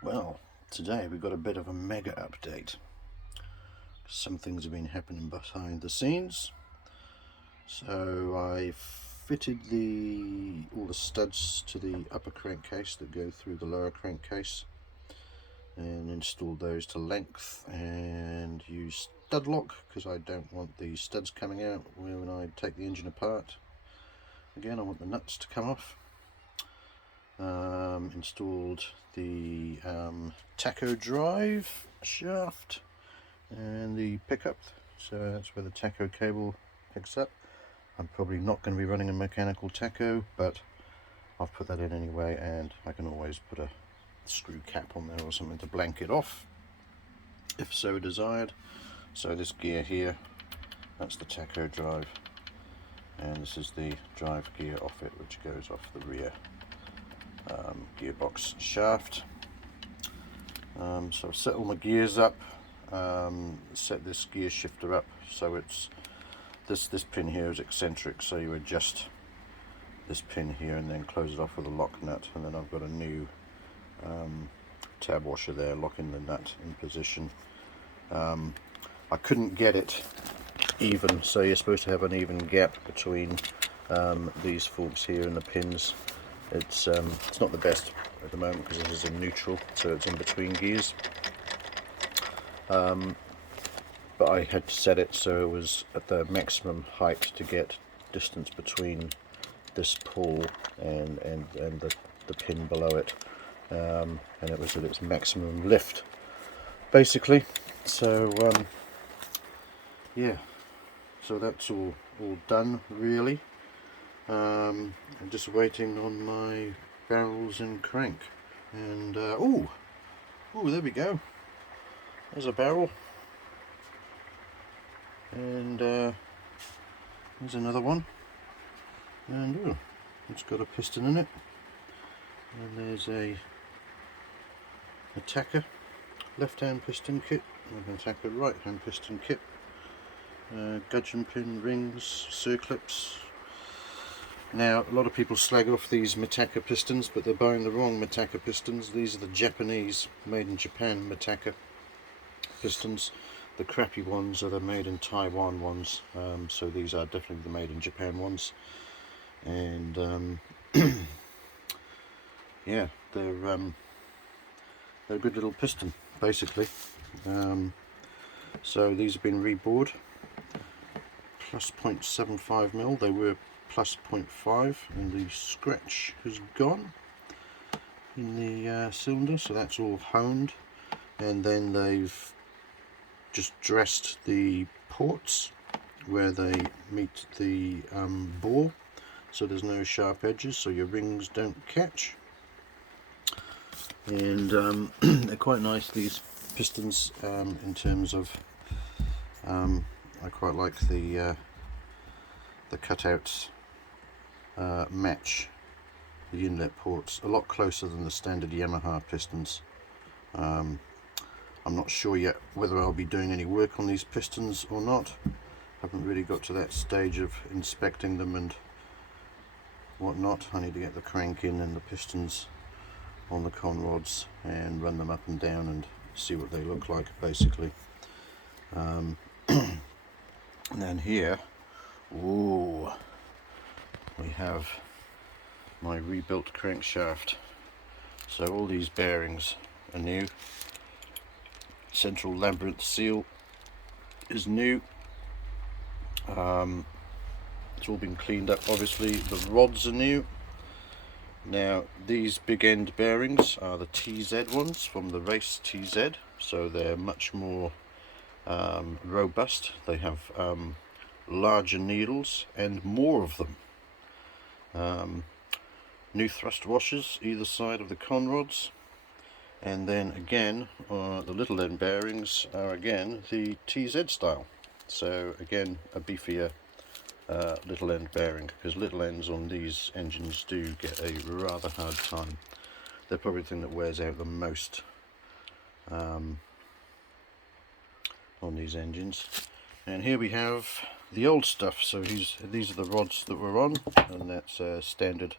Well, today we've got a bit of a mega update. Some things have been happening behind the scenes. So I fitted all the studs to the upper crankcase that go through the lower crankcase and installed those to length and used stud lock because I don't want the studs coming out when I take the engine apart. Again, I want the nuts to come off. Installed the tacho drive shaft and the pickup, so that's where the tacho cable picks up. I'm probably not going to be running a mechanical tacho, but I've put that in anyway, and I can always put a screw cap on there or something to blank it off if so desired. So this gear here, that's the tacho drive, and this is the drive gear off it, which goes off the rear gearbox shaft. So I've set all my gears up, set this gear shifter up so it's this pin here is eccentric, so you adjust this pin here and then close it off with a lock nut, and then I've got a new tab washer there locking the nut in position. I couldn't get it even, so you're supposed to have an even gap between these forks here and the pins. It's not the best at the moment because this is in neutral, so it's in between gears. But I had to set it so it was at the maximum height to get distance between this pull and the pin below it, and it was at its maximum lift basically. So yeah, so that's all done really. I'm just waiting on my barrels and crank, and oh, there we go, there's a barrel, and there's another one, and oh, it's got a piston in it, and there's a attacker left hand piston kit, an attacker right hand piston kit, gudgeon pin rings, circlips. Now, a lot of people slag off these Mitaka pistons, but they're buying the wrong Mitaka pistons. These are the Japanese, made in Japan Mitaka pistons. The crappy ones are the made in Taiwan ones, so these are definitely the made in Japan ones. And yeah, they're a good little piston, basically. So these have been rebored, plus 0.75 mil. They were plus 0.5, and the scratch has gone in the cylinder, so that's all honed. And then they've just dressed the ports where they meet the bore, so there's no sharp edges, so your rings don't catch. And they're quite nice, these pistons, in terms of I quite like the cutouts match the inlet ports a lot closer than the standard Yamaha pistons. I'm not sure yet whether I'll be doing any work on these pistons or not. Haven't really got to that stage of inspecting them and whatnot. I need to get the crank in and the pistons on the con rods and run them up and down and see what they look like, basically. And then here, ooh, we have my rebuilt crankshaft. So all these bearings are new. Central labyrinth seal is new. It's all been cleaned up, obviously. The rods are new. Now these big end bearings are the TZ ones from the race TZ, so they're much more robust. They have larger needles and more of them. New thrust washers either side of the con rods, and then again the little end bearings are again the TZ style, so again a beefier little end bearing, because little ends on these engines do get a rather hard time. They're probably the thing that wears out the most on these engines. And here we have the old stuff. So these are the rods that we're on, and that's a standard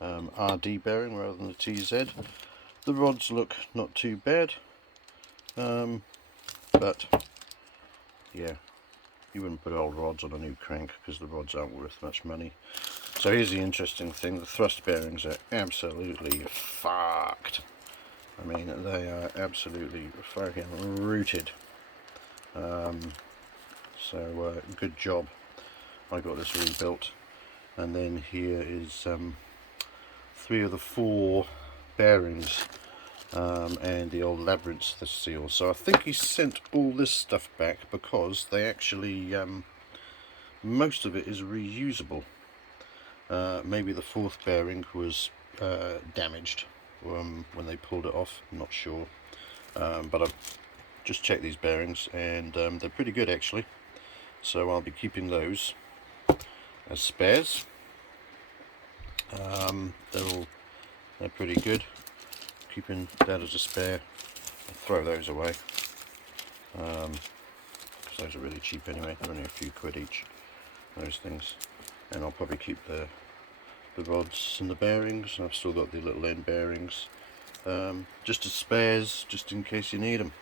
RD bearing rather than the TZ. The rods look not too bad, but yeah, you wouldn't put old rods on a new crank because the rods aren't worth much money. So here's the interesting thing, the thrust bearings are absolutely fucked. I mean, they are absolutely fucking rooted. So good job. I got this rebuilt. And then here is 3 of the 4 bearings and the old labyrinth seal. So I think he sent all this stuff back because they actually, most of it is reusable. Maybe the 4th bearing was damaged when they pulled it off, I'm not sure. But I've just checked these bearings and they're pretty good actually. So I'll be keeping those as spares. They're pretty good. Keeping that as a spare. I'll throw those away. Because those are really cheap anyway. They're only a few quid each. Those things. And I'll probably keep the rods and the bearings. I've still got the little end bearings. Just as spares, just in case you need them.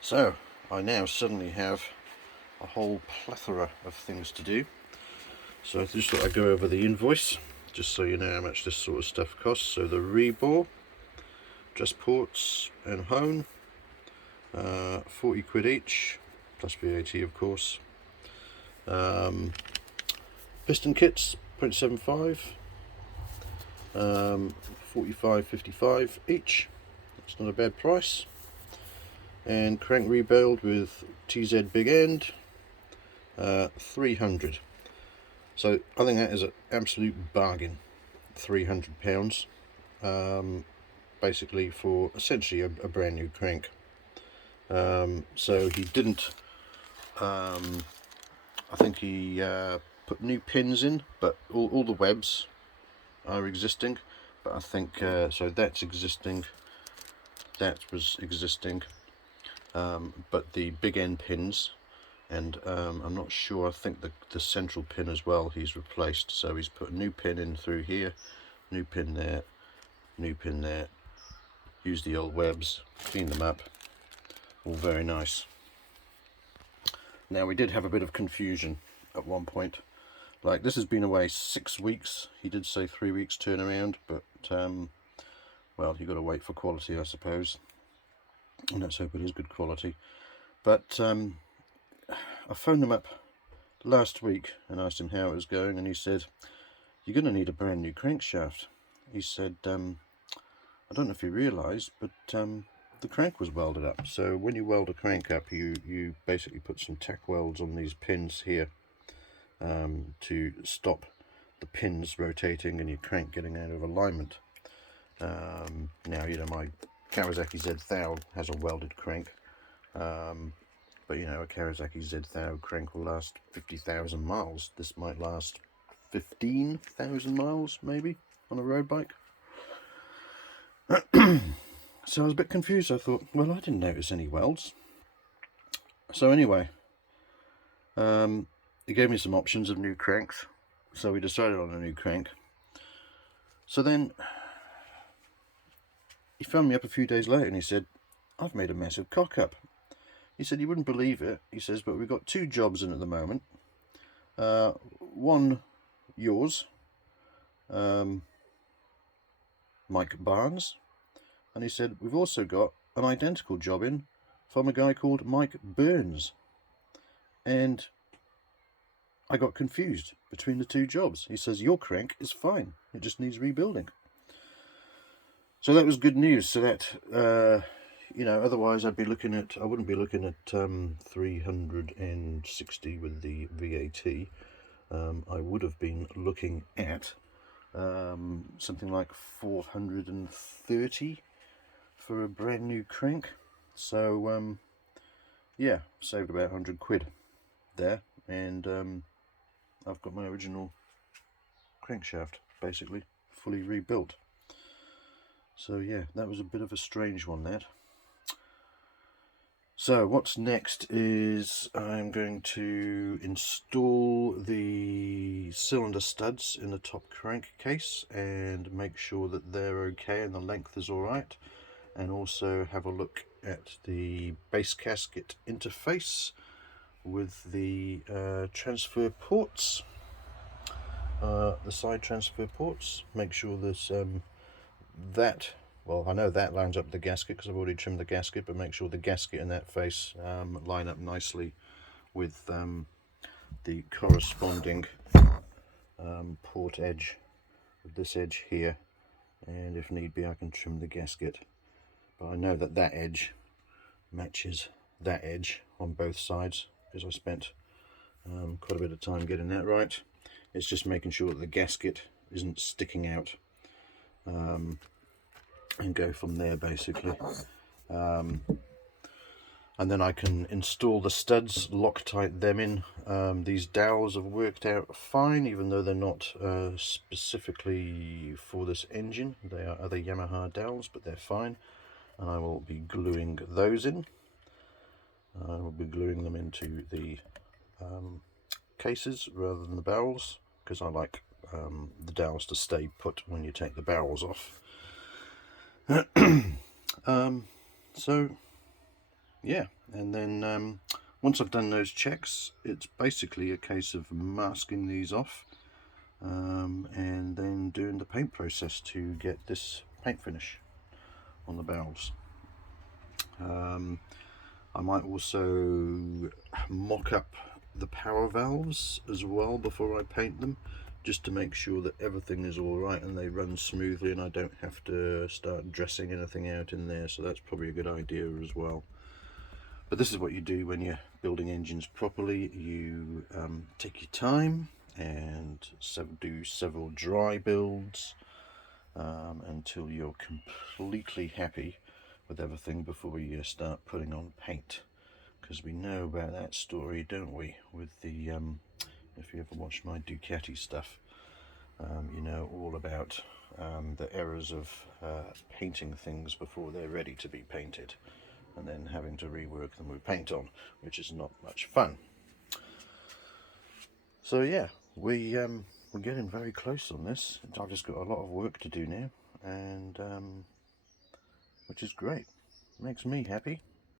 So, I now suddenly have a whole plethora of things to do. So I just thought I'd go over the invoice, just so you know how much this sort of stuff costs. So the rebore, dress ports and hone, 40 quid each, plus VAT of course. Piston kits, 0.75, 45.55 each. That's not a bad price. And crank rebuild with TZ big end, 300. So I think that is an absolute bargain. £300, basically for essentially a brand new crank. So he didn't. I think he put new pins in, but all the webs are existing. But I think so. That's existing. That was existing. But the big end pins, and I'm not sure, I think the central pin as well he's replaced. So he's put a new pin in through here, new pin there, new pin there, use the old webs, clean them up, all very nice. Now we did have a bit of confusion at one point. Like, this has been away 6 weeks. He did say 3 weeks turnaround, but well, you got to wait for quality, I suppose. And let's hope it is good quality. But I phoned him up last week and asked him how it was going, and he said, "You're going to need a brand new crankshaft." He said, "I don't know if you realise, but the crank was welded up. So when you weld a crank up, you basically put some tack welds on these pins here to stop the pins rotating and your crank getting out of alignment." Now, you know, my Kawasaki Z1000 has a welded crank, but you know, a Kawasaki Z1000 crank will last 50,000 miles. This might last 15,000 miles maybe on a road bike. So I was a bit confused. I thought, well, I didn't notice any welds. So anyway, he gave me some options of new cranks, so we decided on a new crank. So then he phoned me up a few days later and he said, "I've made a massive cock up." He said, "You wouldn't believe it." He says, "But we've got 2 jobs in at the moment. One yours, Mike Barnes, and he said, we've also got an identical job in from a guy called Mike Burns." And I got confused between the 2 jobs. He says, "Your crank is fine, it just needs rebuilding." So that was good news. So that you know, otherwise I wouldn't be looking at 360 with the VAT. I would have been looking at something like 430 for a brand new crank. So yeah, saved about 100 quid there, and I've got my original crankshaft basically fully rebuilt. So yeah, that was a bit of a strange one, that. So what's next is I'm going to install the cylinder studs in the top crankcase and make sure that they're okay and the length is alright, and also have a look at the base gasket interface with the transfer ports, the side transfer ports. Make sure that well, I know that lines up the gasket because I've already trimmed the gasket, but make sure the gasket and that face line up nicely with the corresponding port edge of this edge here, and if need be I can trim the gasket, but I know that that edge matches that edge on both sides because I spent quite a bit of time getting that right. It's just making sure that the gasket isn't sticking out, and go from there basically. And then I can install the studs, Loctite them in. These dowels have worked out fine, even though they're not specifically for this engine. They are other Yamaha dowels, but they're fine, and I will be gluing those in. I will be gluing them into the cases rather than the barrels, because I like the dowels to stay put when you take the barrels off. So yeah, and then once I've done those checks, it's basically a case of masking these off and then doing the paint process to get this paint finish on the barrels. I might also mock up the power valves as well before I paint them, just to make sure that everything is alright and they run smoothly and I don't have to start dressing anything out in there, so that's probably a good idea as well. But this is what you do when you're building engines properly. You take your time and do several dry builds until you're completely happy with everything before you start putting on paint. Because we know about that story, don't we? With the if you ever watched my Ducati stuff, you know all about the errors of painting things before they're ready to be painted, and then having to rework them with paint on, which is not much fun. So yeah, we're getting very close on this. I've just got a lot of work to do now, and which is great. Makes me happy.